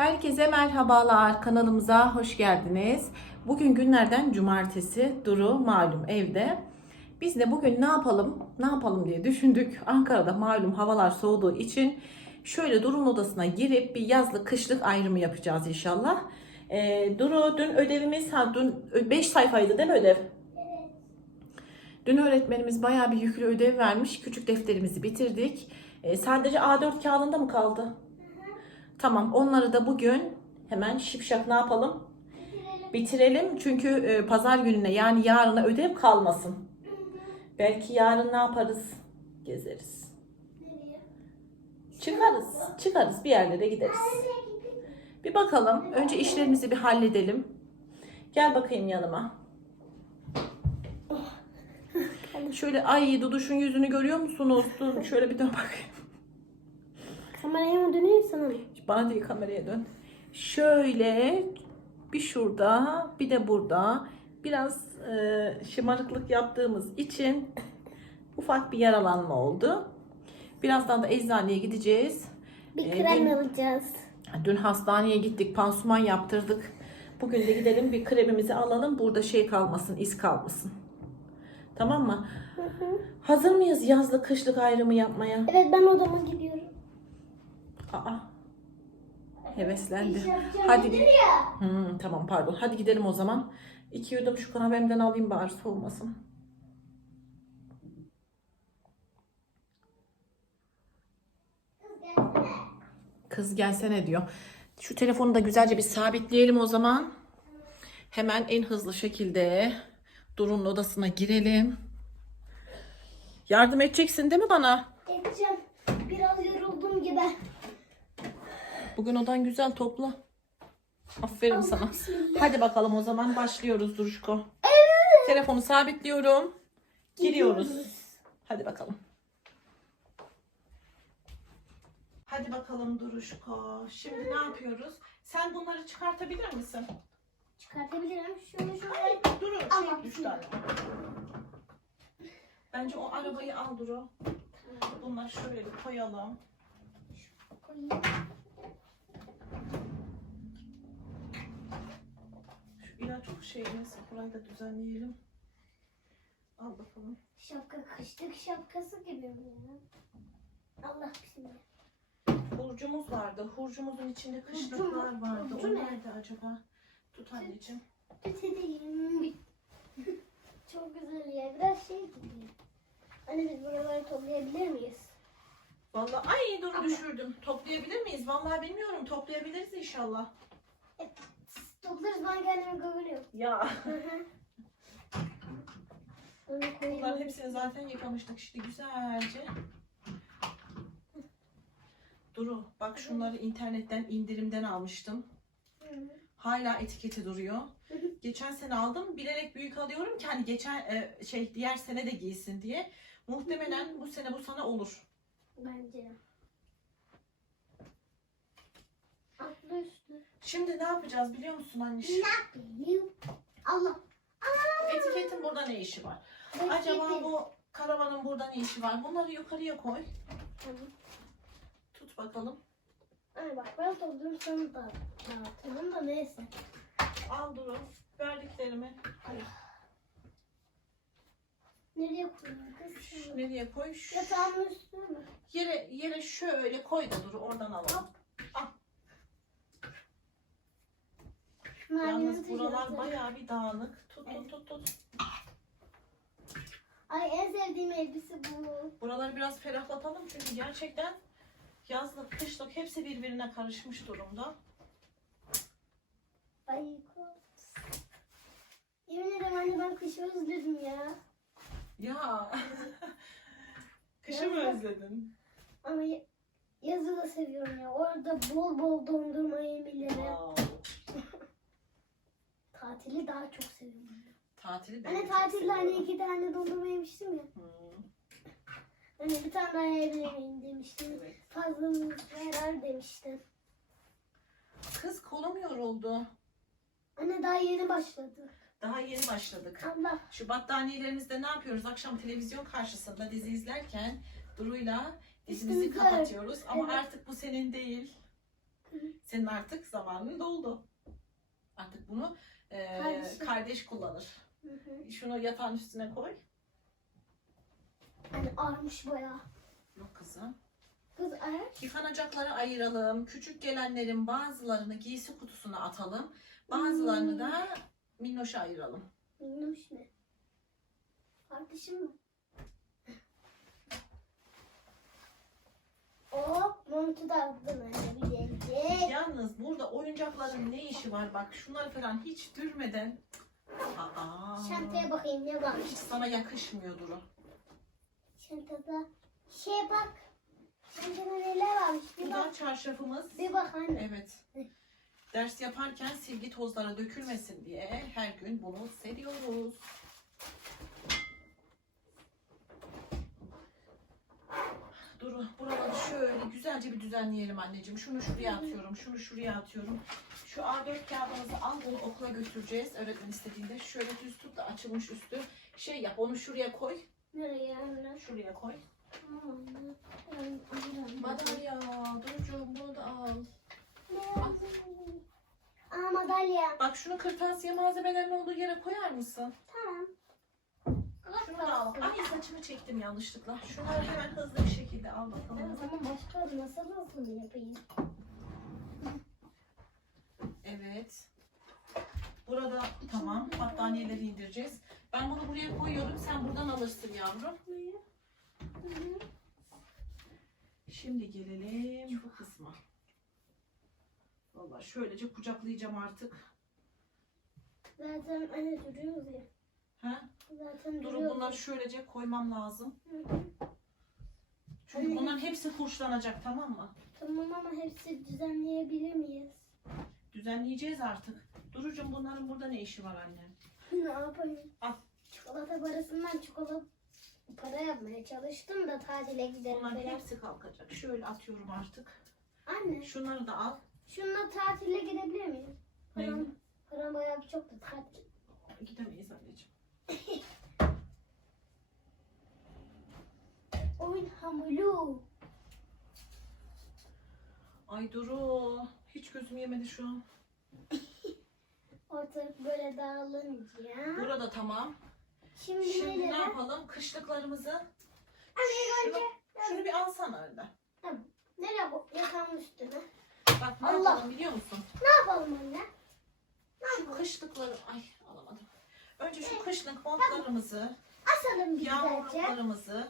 Herkese merhabalar. Kanalımıza hoş geldiniz. Bugün günlerden cumartesi. Duru malum evde. Biz de bugün ne yapalım? Ne yapalım diye düşündük. Ankara'da malum havalar soğuduğu için şöyle Duru'nun odasına girip bir yazlık kışlık ayrımı yapacağız inşallah. Ee, Duru dün ödevimiz ha dün 5 sayfaydı değil mi ödev? Dün öğretmenimiz bayağı bir yüklü ödev vermiş. Küçük defterimizi bitirdik. Ee, sadece A4 kağıdında mı kaldı? Tamam onları da bugün hemen şipşak ne yapalım? Bitirelim. Çünkü e, pazar gününe yani yarına ödev kalmasın. Belki yarın ne yaparız? Gezeriz. Çıkarız. Çıkarız bir yerlere gideriz. Bir bakalım. Önce işlerimizi bir halledelim. Gel bakayım yanıma. Şöyle ay Duduş'un yüzünü görüyor musunuz? Şöyle bir dön bakayım. Kameraya mı döneyim sana mı? Bana değil kameraya dön. Şöyle bir şurada bir de burada biraz e, şımarıklık yaptığımız için ufak bir yaralanma oldu. Birazdan da eczaneye gideceğiz. Bir Ee, krem benim- alacağız. Dün hastaneye gittik, pansuman yaptırdık. Bugün de gidelim bir kremimizi alalım. Burada şey kalmasın, iz kalmasın. Tamam mı? Hazır mıyız yazlık kışlık ayrımı yapmaya? Evet ben odama gidiyorum. Aa. Heveslendi. Yapacağım Hadi. ya. Hmm, tamam pardon. Hadi gidelim o zaman. İki yudum şu kahvemden alayım bari soğumasın. Kız gelsene diyor. Şu telefonu da güzelce bir sabitleyelim o zaman. Hemen en hızlı şekilde Durun'un odasına girelim. Yardım edeceksin değil mi bana? Edeceğim. Biraz yoruldum gibi. Bugün odan güzel topla. Aferin Allah sana. bismillah. Hadi bakalım o zaman başlıyoruz Duruşko. Telefonu sabitliyorum. Giriyoruz. Hadi bakalım. Hadi bakalım Duruşko. Şimdi ne yapıyoruz? Sen bunları çıkartabilir misin? Çıkartabilirim. Şunu şöyle. Ay Duru Allah şey düştü araba. Bence o arabayı al Duru. Bunları şöyle bir koyalım. koyayım. Şu ilaç şeyini burayı da düzenleyelim. Al bakalım. Şapka kışlık şapkası gibi mi? Allah bismillah. Hurcumuz vardı. Hurcumuzun içinde kışlıklar vardı. Hurcu O ne? nerede acaba? Tut anneciğim. Ötedeyim. Çok güzel ya. Biraz şey gibi. Anne biz buraları toplayabilir miyiz? Vallahi ay dur düşürdüm. Toplayabilir miyiz? Vallahi bilmiyorum. Toplayabiliriz inşallah. Toplarız ben kendimi görüyorum. Ya. Onu Bunların koyalım. hepsini zaten yıkamıştık. Şimdi güzelce. Duru bak şunları internetten indirimden almıştım. Hala etiketi duruyor. Geçen sene aldım. Bilerek büyük alıyorum ki hani geçen e, şey diğer sene de giysin diye. Muhtemelen bu sene bu sana olur. Bence de. Atla üstüne. Şimdi ne yapacağız biliyor musun anne? Benim. Allah. Etiketin burada ne işi var? Acaba bu karavanın burada ne işi var? Bunları yukarıya koy. Tamam. Tut bakalım. Ay bak ben topluyorum sana da dağıtırım da neyse. Al Duru. Verdiklerimi. Nereye koyayım kız? Nereye koy? Şu Yatağımın üstüne mi? yere yere şöyle koy da Duru oradan alalım. Yalnız buralar bayağı bir dağınık. Tut tut tut tut. Ay en sevdiğim elbise bu. Buraları biraz ferahlatalım çünkü gerçekten yazlık, kışlık hepsi birbirine karışmış durumda. Ay. Yemin ederim anne ben kışı özledim ya. Ya. Kışı mı özledin? Ama ya- yazı da seviyorum ya. Orada bol bol dondurma yemeleri. Wow. Tatili daha çok seviyorum. Tatili ben de çok tatilde hani seviyorum. iki tane dondurma yemiştim ya. Hmm, Hani bir tane daha evleneyim demiştin. evet. Fazlamız verer demiştin. Kız kolum yoruldu. Anne daha yeni başladı. Daha yeni başladık. Allah. Şu battaniyelerimizde ne yapıyoruz? Akşam televizyon karşısında dizi izlerken Duru'yla dizimizi kapatıyoruz. Ama evet. artık bu senin değil. Senin artık zamanın doldu. Artık bunu e, kardeş kullanır. Hı hı. Şunu yatağın üstüne koy. Hani armış bayağı. Yok kızım. Kız arar. Yıkanacakları ayıralım. Küçük gelenlerin bazılarını giysi kutusuna atalım. Bazılarını da minnoşa ayıralım. Minnoş ne? Kardeşim mi? Hop montu da bir gelecek. Yalnız burada oyuncakların ne işi var? Bak şunları falan hiç dürmeden. Aa, Çantaya bakayım ne varmış. hiç sana yakışmıyor Duru. Çantada şey bak. Çantada neler varmış bir Bu bak. da çarşafımız. Bir bak anne. Evet. Ders yaparken silgi tozlara dökülmesin diye her gün bunu seriyoruz. Dur buraları şöyle güzelce bir düzenleyelim anneciğim. Şunu şuraya atıyorum, şunu şuraya atıyorum. Şu A4 kağıdımızı al bunu okula götüreceğiz. Öğretmen istediğinde şöyle düz tut da açılmış üstü. Şey yap onu şuraya koy. Nereye anne? Şuraya koy. Madalya. Durucuğum bunu da al. Yazdın? Aa madalya. Bak şunu kırtasiye malzemelerinin olduğu yere koyar mısın? Al. Ay saçımı çektim yanlışlıkla. Şunları hemen hızlı bir şekilde al bakalım. zaman başka nasıl nasıl yapayım? Evet. Burada tamam battaniyeleri indireceğiz. Ben bunu buraya koyuyorum. Sen buradan alırsın yavrum. Şimdi gelelim bu kısma. Vallahi şöylece kucaklayacağım artık. Zaten anne duruyoruz ya. Ha? Zaten Dur duruyoruz. bunları şöylece koymam lazım. Hı hı. Çünkü bunların hepsi kurşlanacak tamam mı? Tamam ama hepsi düzenleyebilir miyiz? Düzenleyeceğiz artık. Durucum bunların burada ne işi var anne? ne yapayım? Al. Çikolata parasından çikolata para yapmaya çalıştım da tatile giderim Bunların falan. hepsi kalkacak. Şöyle atıyorum artık. Anne Şunları da al. şununla tatile gidebilir miyim? Param, param bayağı çok da tatil. Gidemeyiz anneciğim. Oyun hamuru. Ay Duru. Hiç gözüm yemedi şu an. Ortalık böyle dağılınca. Burada tamam. Şimdi, Şimdi ne ne yapalım? Kışlıklarımızı. Anne Şunu, şunu bir alsana önden. Nereye bu? Yatağın üstüne. Bak ne Allah. yapalım biliyor musun? Ne yapalım anne? Şu kışlıkları... Ay. Önce şu kışlık montlarımızı, Asalım bir güzelce. yağmurluklarımızı,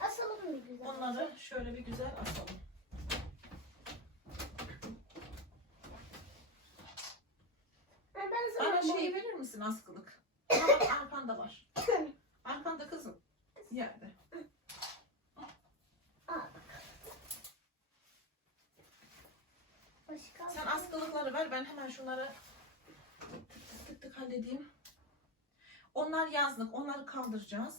Asalım bir güzelce. onları şöyle bir güzel asalım. Ha, ben sana Bana bu- şeyi verir misin askılık? Bak arkanda var. Arkanda kızım. Yerde. Al. Başka Sen askılıkları ver ben hemen şunları tık tık tık tık halledeyim. Onlar yazlık. Onları kaldıracağız.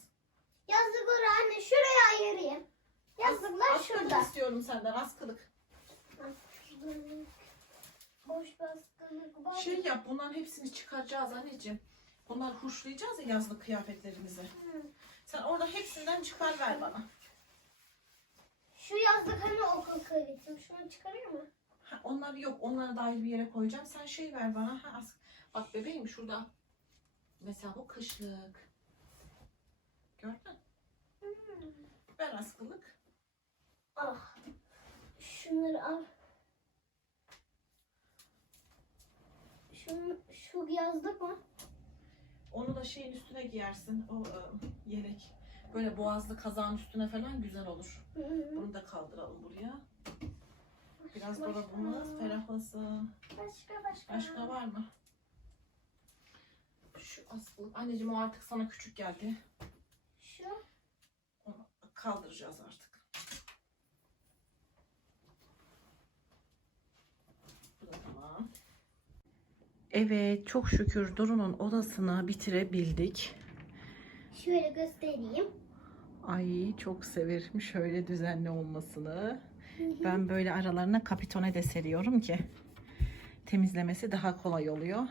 Yazdıkları anne şuraya ayırayım. Yazdıklar Askılık şurada. istiyorum senden askılık. Askılık. Boş baskılık. Boş. Şey yap bunların hepsini çıkaracağız anneciğim. Bunları huşlayacağız ya yazlık kıyafetlerimizi. Hı. Sen orada hepsinden çıkar ver bana. Şu yazdık hani okul kıyafetim. Şunu çıkarıyor mu? Ha, onları yok. Onları da ayrı bir yere koyacağım. Sen şey ver bana. Ha, as- Bak bebeğim şurada. Mesela bu kışlık. Gördün? Ver askılık. Ah. Şunları al. Şunu, şu yazdık mı? Onu da şeyin üstüne giyersin. O e, yelek. Böyle boğazlı kazağın üstüne falan güzel olur. Hı hı. Bunu da kaldıralım buraya. Biraz dolabımız ferahlasın. Başka başka. Başka var mı? Şu askılık. Anneciğim o artık sana küçük geldi. Şu. Onu kaldıracağız artık. Tamam. Evet çok şükür Duru'nun odasını bitirebildik. Şöyle göstereyim. Ay çok severim şöyle düzenli olmasını. Ben böyle aralarına kapitone de seriyorum ki temizlemesi daha kolay oluyor.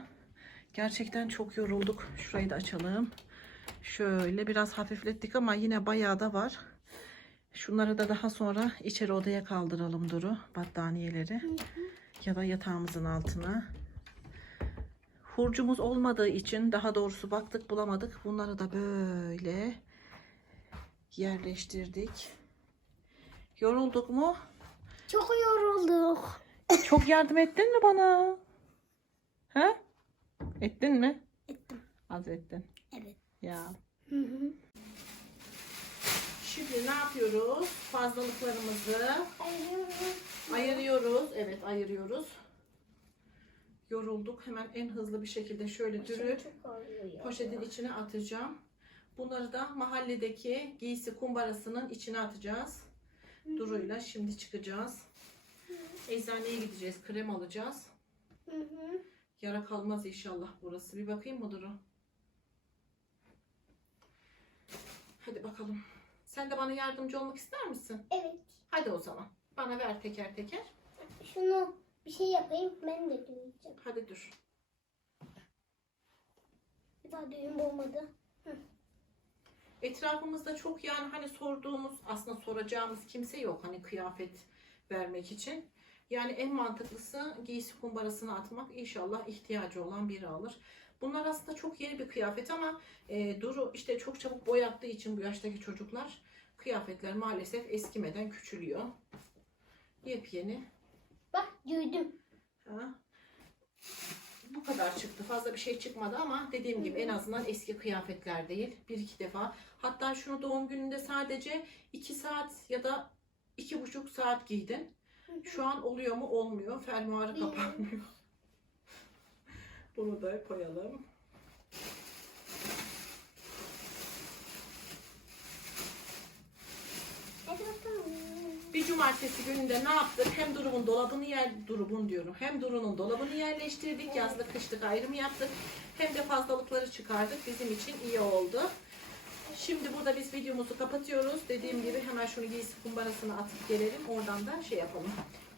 Gerçekten çok yorulduk. Şurayı da açalım. Şöyle biraz hafiflettik ama yine bayağı da var. Şunları da daha sonra içeri odaya kaldıralım Duru battaniyeleri. ya da yatağımızın altına. Hurcumuz olmadığı için daha doğrusu baktık bulamadık. Bunları da böyle yerleştirdik. Yorulduk mu? Çok yorulduk. Çok yardım ettin mi bana? He? Ettin mi? Ettim. Az ettin. Evet. Ya. Hı hı. Şimdi ne yapıyoruz? Fazlalıklarımızı Ayırıyoruz. ayırıyoruz. Evet ayırıyoruz. Yorulduk. Hemen en hızlı bir şekilde şöyle dürüp poşetin içine atacağım. Bunları da mahalledeki giysi kumbarasının içine atacağız. Duru'yla şimdi çıkacağız. Eczaneye gideceğiz. Krem alacağız. Hı hı. Yara kalmaz inşallah burası. Bir bakayım mı Duru? Hadi bakalım. Sen de bana yardımcı olmak ister misin? Evet. Hadi o zaman. Bana ver teker teker. Şunu bir şey yapayım. Ben de duyacağım. Hadi dur. Daha düğün olmadı. Etrafımızda çok yani hani sorduğumuz aslında soracağımız kimse yok hani kıyafet vermek için. Yani en mantıklısı giysi kumbarasına atmak İnşallah ihtiyacı olan biri alır. Bunlar aslında çok yeni bir kıyafet ama e, Duru işte çok çabuk boyattığı için bu yaştaki çocuklar kıyafetler maalesef eskimeden küçülüyor. Yepyeni. Bak duydum. Ha. Bu kadar çıktı. Fazla bir şey çıkmadı ama dediğim gibi en azından eski kıyafetler değil. Bir iki defa. Hatta şunu doğum gününde sadece iki saat ya da iki buçuk saat giydin. Şu an oluyor mu? Olmuyor. Fermuarı kapanmıyor. Bunu da koyalım. Bir cumartesi gününde ne yaptık? Hem Duru'nun dolabını yer, Duru'nun diyorum. Hem Duru'nun dolabını yerleştirdik. Yazlık kışlık ayrımı yaptık. Hem de fazlalıkları çıkardık. Bizim için iyi oldu. Şimdi burada biz videomuzu kapatıyoruz. Dediğim gibi hemen şunu giysi kumbarasına atıp gelelim. Oradan da şey yapalım.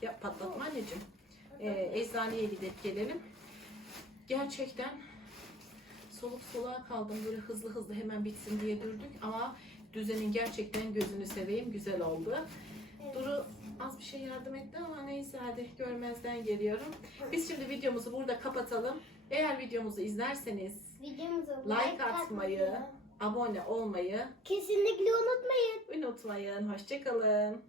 Ya patlatma anneciğim. Ee, eczaneye gidip gelelim. Gerçekten soluk soluğa kaldım. Böyle hızlı hızlı hemen bitsin diye dürdük. Ama düzenin gerçekten gözünü seveyim. Güzel oldu. Duru az bir şey yardım etti ama neyse hadi görmezden geliyorum. Biz şimdi videomuzu burada kapatalım. Eğer videomuzu izlerseniz Videomuza Like atmayı. Abone olmayı kesinlikle unutmayın. unutmayın. Hoşçakalın.